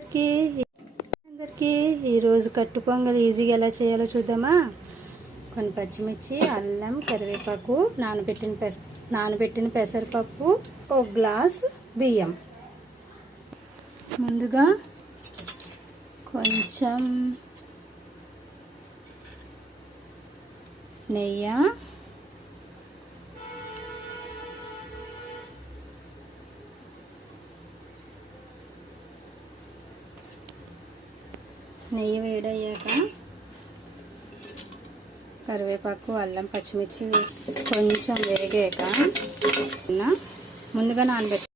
అందరికీ ఈరోజు కట్టు పొంగల్ ఈజీగా ఎలా చేయాలో చూద్దామా. కొన్ని పచ్చిమిర్చి, అల్లం, కరివేపాకు, నానబెట్టిన పెసరపప్పు, ఒక గ్లాస్ బియ్యం. ముందుగా కొంచెం నెయ్యి, వేడయ్యాక కరివేపాకు, అల్లం, పచ్చిమిర్చి కొంచెం వేగాక ముందుగా నానబెట్టి